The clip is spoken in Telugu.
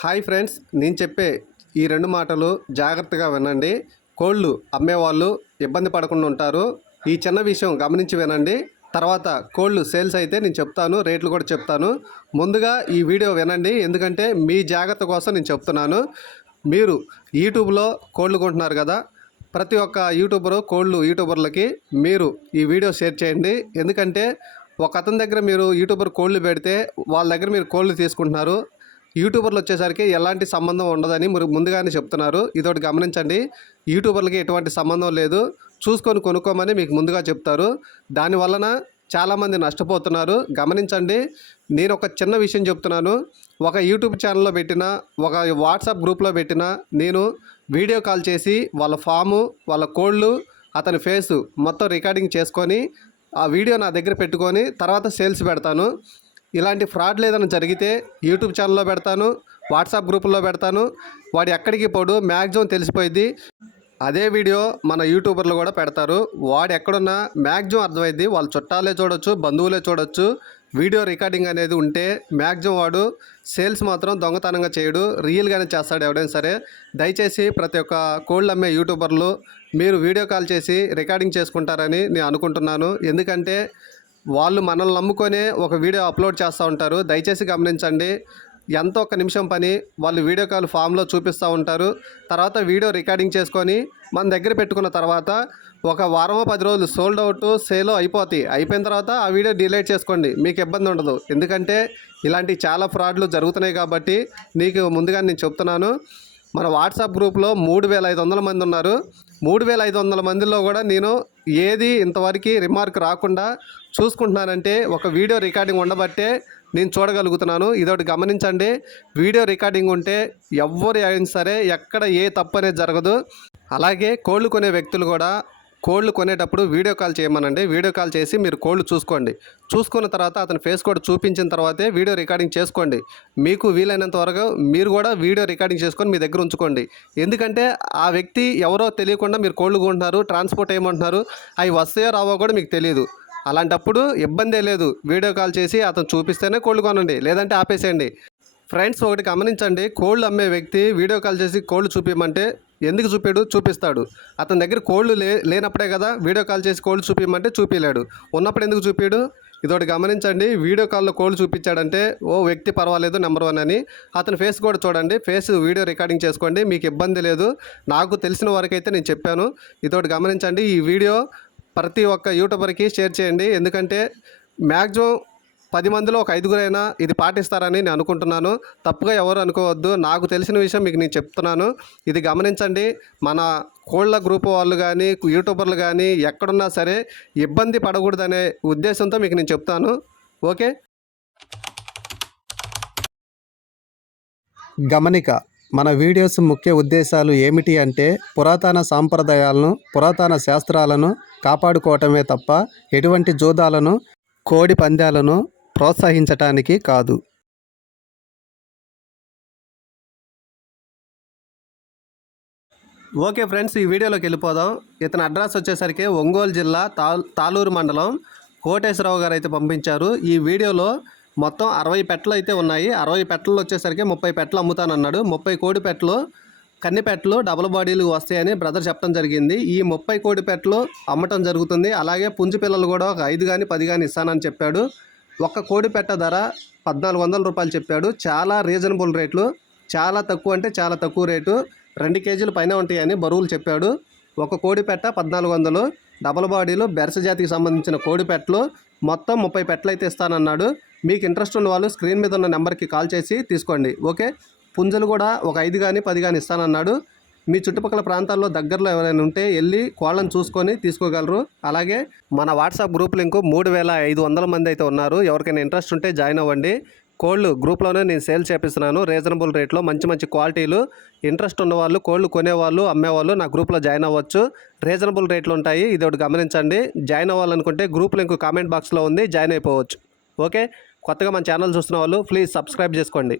హాయ్ ఫ్రెండ్స్ నేను చెప్పే ఈ రెండు మాటలు జాగ్రత్తగా వినండి. కోళ్ళు అమ్మేవాళ్ళు ఇబ్బంది పడకుండా ఉంటారు. ఈ చిన్న విషయం గమనించి వినండి. తర్వాత కోళ్ళు సేల్స్ అయితే నేను చెప్తాను రేట్లు కూడా చెప్తాను. ముందుగా ఈ వీడియో వినండి. ఎందుకంటే మీ జాగ్రత్త కోసం నేను చెప్తున్నాను. మీరు యూట్యూబ్లో కోళ్ళు కొంటున్నారు కదా ప్రతి ఒక్క యూట్యూబరు కోళ్ళు యూట్యూబర్లకి మీరు ఈ వీడియో షేర్ చేయండి. ఎందుకంటే ఒక అతని దగ్గర మీరు యూట్యూబర్ కోళ్ళు పెడితే వాళ్ళ దగ్గర మీరు కోళ్ళు తీసుకుంటున్నారు. యూట్యూబర్లు వచ్చేసరికి ఎలాంటి సంబంధం ఉండదని మీరు ముందుగానే చెప్తున్నారు. ఇదొకటి గమనించండి. యూట్యూబర్లకి ఎటువంటి సంబంధం లేదు. చూసుకొని కొనుక్కోమని మీకు ముందుగా చెప్తారు. దాని వలన చాలామంది నష్టపోతున్నారు. గమనించండి. నేను ఒక చిన్న విషయం చెప్తున్నాను. ఒక యూట్యూబ్ ఛానల్లో పెట్టిన ఒక వాట్సాప్ గ్రూప్లో పెట్టిన నేను వీడియో కాల్ చేసి వాళ్ళ ఫాము వాళ్ళ కోళ్ళు అతని ఫేసు మొత్తం రికార్డింగ్ చేసుకొని ఆ వీడియో నా దగ్గర పెట్టుకొని తర్వాత సేల్స్ పెడతాను. ఇలాంటి ఫ్రాడ్లు ఏదైనా జరిగితే యూట్యూబ్ ఛానల్లో పెడతాను వాట్సాప్ గ్రూపుల్లో పెడతాను. వాడు ఎక్కడికి పోడు మ్యాక్సిమం తెలిసిపోయింది అదే వీడియో మన యూట్యూబర్లు కూడా పెడతారు. వాడు ఎక్కడున్నా మ్యాక్సిమం అర్థమైంది వాళ్ళ చుట్టాలే చూడొచ్చు బంధువులే చూడొచ్చు. వీడియో రికార్డింగ్ అనేది ఉంటే మ్యాక్సిమం వాడు సేల్స్ మాత్రం దొంగతనంగా చేయడు రియల్గానే చేస్తాడు ఎవడైనా సరే. దయచేసి ప్రతి ఒక్క కోళ్ళు అమ్మే యూట్యూబర్లు మీరు వీడియో కాల్ చేసి రికార్డింగ్ చేసుకుంటారని నేను అనుకుంటున్నాను. ఎందుకంటే వాళ్ళు మనల్ని నమ్ముకొనే ఒక వీడియో అప్లోడ్ చేస్తూ ఉంటారు. దయచేసి గమనించండి. ఎంత ఒక నిమిషం పని. వాళ్ళు వీడియో కాల్ ఫామ్లో చూపిస్తూ ఉంటారు. తర్వాత వీడియో రికార్డింగ్ చేసుకొని మన దగ్గర పెట్టుకున్న తర్వాత ఒక వారమో పది రోజులు సోల్డ్ అవుట్ సేలో అయిపోతాయి. అయిపోయిన తర్వాత ఆ వీడియో డిలీట్ చేసుకోండి. మీకు ఇబ్బంది ఉండదు. ఎందుకంటే ఇలాంటి చాలా ఫ్రాడ్లు జరుగుతున్నాయి కాబట్టి నీకు ముందుగా నేను చెప్తున్నాను. మన వాట్సాప్ గ్రూప్లో మూడు వేల ఐదు వందల మంది ఉన్నారు. మూడు వేల ఐదు వందల మందిలో కూడా నేను ఏది ఇంతవరకు రిమార్క్ రాకుండా చూసుకుంటున్నానంటే ఒక వీడియో రికార్డింగ్ ఉండబట్టే నేను చూడగలుగుతున్నాను. ఇదొకటి గమనించండి. వీడియో రికార్డింగ్ ఉంటే ఎవ్వరు అయినా సరే ఎక్కడ ఏ తప్పు అనేది జరగదు. అలాగే కోళ్ళు కొనే వ్యక్తులు కూడా కోళ్ళు కొనేటప్పుడు వీడియో కాల్ చేయమనండి. వీడియో కాల్ చేసి మీరు కోళ్ళు చూసుకోండి. చూసుకున్న తర్వాత అతని ఫేస్ కోడ్ చూపించిన తర్వాతే వీడియో రికార్డింగ్ చేసుకోండి. మీకు వీలైనంత వరకు మీరు కూడా వీడియో రికార్డింగ్ చేసుకొని మీ దగ్గర ఉంచుకోండి. ఎందుకంటే ఆ వ్యక్తి ఎవరో తెలియకుండా మీరు కోళ్ళు కొంటున్నారు ట్రాన్స్పోర్ట్ ఏమంటున్నారు అవి వస్తాయో రావో కూడా మీకు తెలియదు అలాంటప్పుడు ఇబ్బందే లేదు. వీడియో కాల్ చేసి అతను చూపిస్తేనే కోళ్ళు కొనండి. లేదంటే ఆపేసేయండి. ఫ్రెండ్స్ ఒకటి గమనించండి. కోళ్ళు అమ్మే వ్యక్తి వీడియో కాల్ చేసి కోళ్ళు చూపించమంటే ఎందుకు చూపాడు? చూపిస్తాడు. అతని దగ్గర కోళ్ళు లే లేనప్పుడే కదా వీడియో కాల్ చేసి కోళ్ళు చూపించమంటే చూపించలేడు ఉన్నప్పుడు ఎందుకు చూపాడు? ఇదొకటి గమనించండి. వీడియో కాల్లో కోళ్ళు చూపించాడంటే ఓ వ్యక్తి పర్వాలేదు నెంబర్ వన్ అని. అతని ఫేస్ కూడా చూడండి. ఫేస్ వీడియో రికార్డింగ్ చేసుకోండి. మీకు ఇబ్బంది లేదు. నాకు తెలిసిన వరకైతే నేను చెప్పాను. ఇదొకటి గమనించండి. ఈ వీడియో ప్రతి ఒక్క యూట్యూబర్కి షేర్ చేయండి. ఎందుకంటే మ్యాక్సిమం పది మందిలో ఒక ఐదుగురైనా ఇది పాటిస్తారని నేను అనుకుంటున్నాను. తప్పుగా ఎవరు అనుకోవద్దు. నాకు తెలిసిన విషయం మీకు నేను చెప్తున్నాను. ఇది గమనించండి. మన కోళ్ళ గ్రూప్ వాళ్ళు కానీ యూట్యూబర్లు కానీ ఎక్కడున్నా సరే ఇబ్బంది పడకూడదనే ఉద్దేశంతో మీకు నేను చెప్తాను. ఓకే? గమనిక మన వీడియోస్ ముఖ్య ఉద్దేశాలు ఏమిటి అంటే పురాతన సాంప్రదాయాలను పురాతన శాస్త్రాలను కాపాడుకోవటమే తప్ప ఎటువంటి జూదాలను కోడి పందాలను ప్రోత్సహించటానికి కాదు. ఓకే ఫ్రెండ్స్ ఈ వీడియోలోకి వెళ్ళిపోదాం. ఇతని అడ్రస్ వచ్చేసరికి ఒంగోలు జిల్లా తా తాలూరు మండలం కోటేశ్వరరావు గారు అయితే పంపించారు. ఈ వీడియోలో మొత్తం అరవై పెట్టలు అయితే ఉన్నాయి. అరవై పెట్టలు వచ్చేసరికి ముప్పై పెట్టలు అమ్ముతానన్నాడు. ముప్పై కోడి పెట్టలు కన్ని పెట్టలు డబుల్ బాడీలు వస్తాయని బ్రదర్ చెప్పడం జరిగింది. ఈ ముప్పై కోడి పెట్టలు అమ్మటం జరుగుతుంది. అలాగే పుంజు పిల్లలు కూడా ఒక ఐదు కానీ పది కానీ ఇస్తానని చెప్పాడు. ఒక్క కోడి పెట్ట ధర పద్నాలుగు వందల రూపాయలు చెప్పాడు. చాలా రీజనబుల్ రేట్లు. చాలా తక్కువ అంటే చాలా తక్కువ రేటు. రెండు కేజీలు పైన ఉంటాయని బరువులు చెప్పాడు. ఒక కోడి పెట్ట పద్నాలుగు వందలు. డబల్ బాడీలు బెరస జాతికి సంబంధించిన కోడి పెట్టలు. మొత్తం ముప్పై పెట్టలు అయితే ఇస్తానన్నాడు. మీకు ఇంట్రెస్ట్ ఉన్న వాళ్ళు స్క్రీన్ మీద ఉన్న నెంబర్కి కాల్ చేసి తీసుకోండి. ఓకే? పుంజలు కూడా ఒక ఐదు కానీ పది కానీ ఇస్తానన్నాడు. మీ చుట్టుపక్కల ప్రాంతాల్లో దగ్గరలో ఎవరైనా ఉంటే వెళ్ళి కోళ్ళను చూసుకొని తీసుకోగలరు. అలాగే మన వాట్సాప్ గ్రూప్ లింకు మూడు వేల ఐదు వందల మంది అయితే ఉన్నారు. ఎవరికైనా ఇంట్రెస్ట్ ఉంటే జాయిన్ అవ్వండి. కోళ్ళు గ్రూప్లోనే నేను సేల్ చేపిస్తున్నాను. రీజనబుల్ రేట్లో మంచి మంచి క్వాలిటీలు ఇంట్రెస్ట్ ఉన్నవాళ్ళు కోళ్ళు కొనేవాళ్ళు అమ్మేవాళ్ళు నా గ్రూప్లో జాయిన్ అవ్వచ్చు. రీజనబుల్ రేట్లు ఉంటాయి. ఇది ఒకటి గమనించండి. జాయిన్ అవ్వాలనుకుంటే గ్రూప్ లింక్ కామెంట్ బాక్స్లో ఉంది. జాయిన్ అయిపోవచ్చు. ఓకే? కొత్తగా మన ఛానల్ చూస్తున్న వాళ్ళు ప్లీజ్ సబ్స్క్రైబ్ చేసుకోండి.